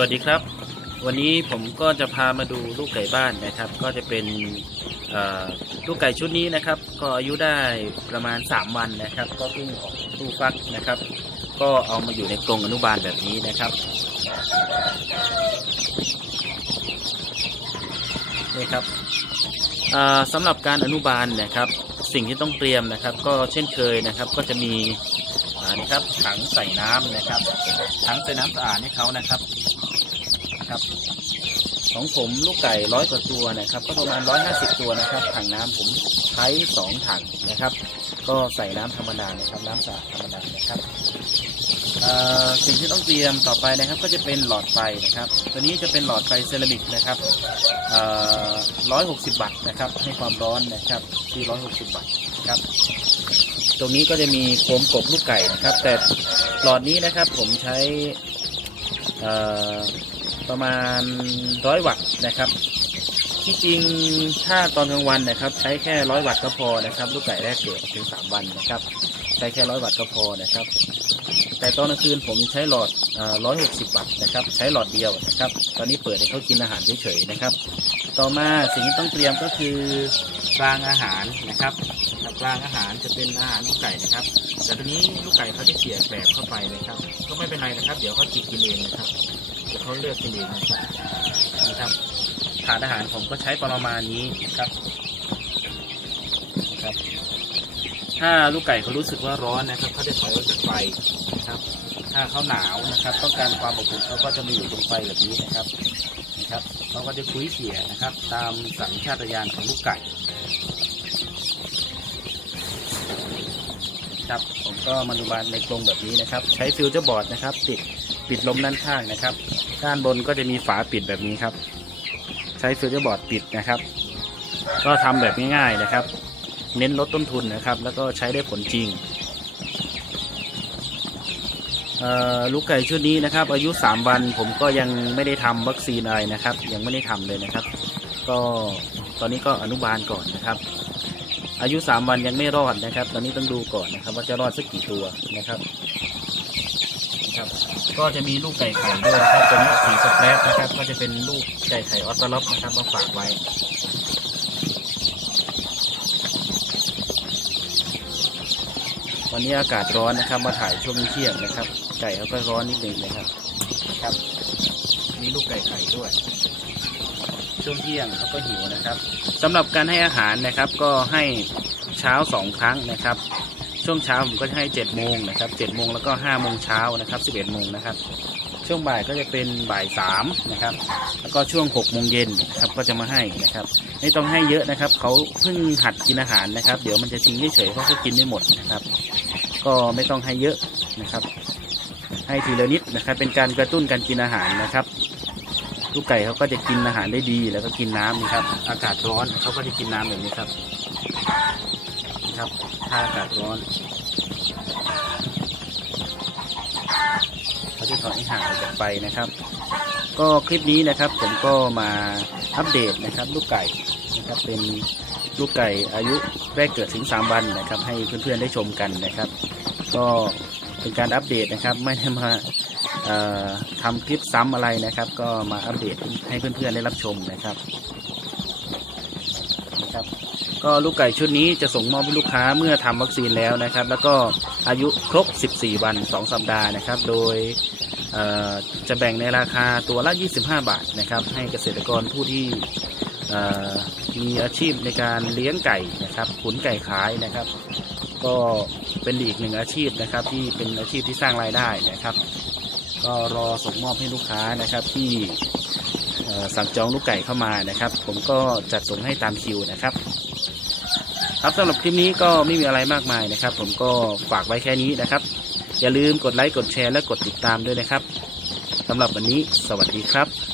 วัสดีครับ วันนี้ผมก็จะพามาดูลูกไก่บ้านนะครับ ก็จะเป็นลูกไก่ชุดนี้นะครับ ก็อายุได้ประมาณ 3 วันนะครับ ก็เพิ่งออกตู้ฟักนะครับ ก็เอามาอยู่ในกรงอนุบาลแบบนี้นะครับนี่ครับสำหรับการอนุบาลนะครับ สิ่งที่ต้องเตรียมนะครับ ก็เช่นเคยนะครับก็จะมีนี่ครับถังใส่น้ำนะครับถังใส่น้ำสะอาดให้เขานะครับ ครับ ของผมลูกไก่ร้อยกว่าตัวนะครับ ก็ประมาณร้อยห้าสิบตัวนะครับถังน้ำผมใช้สองถังนะครับ ก็ใส่น้ำธรรมดานะครับน้ำสะอาดธรรมดานะครับสิ่งที่ต้องเตรียมต่อไปนะครับ ก็จะเป็นหลอดไฟนะครับ ตัวนี้จะเป็นหลอดไฟเซรามิกนะครับร้อยหกสิบบาทนะครับ ให้ความร้อนนะครับที่ร้อยหกสิบบาทนะครับ ตรงนี้ก็จะมีโคมกบลูกไก่นะครับ แต่หลอดนี้นะครับผมใช้ ประมาณร้อยวัตต์นะครับ ที่จริงถ้าตอนกลางวันนะครับ ใช้แค่ร้อยวัตต์ก็พอนะครับ ลูกไก่แรกเกิดถึงสามวันนะครับ ใช้แค่ร้อยวัตต์ก็พอนะครับ แต่ตอนกลางคืนผมใช้หลอดร้อยหกสิบวัตต์นะครับ ใช้หลอดเดียวนะครับ ตอนนี้เปิดให้เขากินอาหารเฉยๆนะครับ ต่อมาสิ่งที่ต้องเตรียมก็คือกลางอาหารนะครับรางอาหารจะเป็นอาหารลูกไก่นะครับ แต่ตอนนี้ลูกไก่เขาจะเขี่ยแกลบเข้าไปนะครับ ก็ไม่เป็นไรนะครับ เดี๋ยวเขาจิกกินเองนะครับ เดี๋ยวเขาเลือกกินเองนะครับนี่ครับถาดอาหารผมก็ใช้ประมาณนี้นะครับนะครับ ถ้าลูกไก่เขารู้สึกว่าร้อนนะครับเขาจะถอยออกจากไฟนะครับ ถ้าเขาหนาวนะครับ ต้องการความอบอุ่นเขาก็จะมาอยู่ตรงไฟแบบนี้นะครับนะครับเขาก็จะคุยเขี่ยนะครับ ตามสัญชาตญาณของลูกไก่ครับผมก็มาดูบานในกรงแบบนี้นะครับ ใช้ฟิวเจอร์บอร์ดนะครับ ติด ปิดลมด้านข้างนะครับ ด้านบนก็จะมีฝาปิดแบบนี้ครับ ใช้ฟิวเจอร์บอร์ดปิดนะครับ ก็ทำแบบง่ายๆนะครับ เน้นลดต้นทุนนะครับ แล้วก็ใช้ได้ผลจริงลูกไก่ชุดนี้นะครับ อายุ 3 วันผมก็ยังไม่ได้ทำวัคซีนอะไรนะครับ ยังไม่ได้ทำเลยนะครับ ก็ตอนนี้ก็อนุบาลก่อนนะครับ อายุ 3 วันยังไม่รอดนะครับ ตอนนี้ต้องดูก่อนนะครับ ว่าจะรอดสักกี่ตัวนะครับ ครับ ก็จะมีลูกไก่ไข่ด้วยนะครับตัวนี้สีสแปรดนะครับ ก็จะเป็นลูกไก่ไข่ออสซาล็อปนะครับมาฝากไว้วันนี้อากาศร้อนนะครับ มาถ่ายช่วงเที่ยงนะครับ ไก่เขาก็ร้อนนิดนึงนะครับครับ มีลูกไก่ไข่ด้วย ช่วงเที่ยงเขาก็หิวนะครับสำหรับการให้อาหารนะครับ ก็ให้เช้าสองครั้งนะครับ ช่วงเช้าผมก็จะให้เจ็ดโมงนะครับเจ็ดโมงแล้วก็ห้าโมงเช้านะครับสิบเอ็ดโมงนะครับ ช่วงบ่ายก็จะเป็นบ่ายสามนะครับ แล้วก็ช่วงหกโมงเย็นนะครับก็จะมาให้นะครับไม่ต้องให้เยอะนะครับเขาเพิ่งหัดกินอาหารนะครับ เดี๋ยวมันจะทิ้งเฉยๆเขาก็กินไม่หมดนะครับ ก็ไม่ต้องให้เยอะนะครับ ให้ทีละนิดนะครับ เป็นการกระตุ้นการกินอาหารนะครับลูกไก่เขาก็จะกินอาหารได้ดี แล้วก็กินน้ำนะครับ อากาศร้อนเขาก็จะกินน้ำแบบนี้ครับ นะครับ ถ้าอากาศร้อนเขาจะถอยห่างออกจากไฟนะครับ ก็คลิปนี้นะครับ ผมก็มาอัปเดตนะครับ ลูกไก่นะครับเป็นลูกไก่อายุแรกเกิดถึง 3 วันนะครับ ให้เพื่อนๆได้ชมกันนะครับ ก็เป็นการอัปเดตนะครับ ไม่ได้มาเอ่อทำคลิปซ้ำอะไรนะครับ ก็มาอัปเดตให้เพื่อนๆได้รับชมนะครับนะครับ ก็ลูกไก่ชุดนี้จะส่งมอบให้ลูกค้าเมื่อทำวัคซีนแล้วนะครับ แล้วก็อายุครบ 14 วัน 2 สัปดาห์นะครับ โดยจะแบ่งในราคาตัวละ 25 บาทนะครับ ให้เกษตรกรผู้ที่มีอาชีพในการเลี้ยงไก่นะครับขุนไก่ขายนะครับ ก็เป็นอีกหนึ่งอาชีพนะครับ ที่เป็นอาชีพที่สร้างรายได้นะครับ ก็รอส่งมอบให้ลูกค้านะครับที่สั่งจองลูกไก่เข้ามานะครับ ผมก็จัดส่งให้ตามคิวนะครับ ครับสำหรับคลิปนี้ก็ไม่มีอะไรมากมายนะครับ ผมก็ฝากไว้แค่นี้นะครับ อย่าลืมกดไลค์กดแชร์และกดติดตามด้วยนะครับสำหรับวันนี้ สวัสดีครับ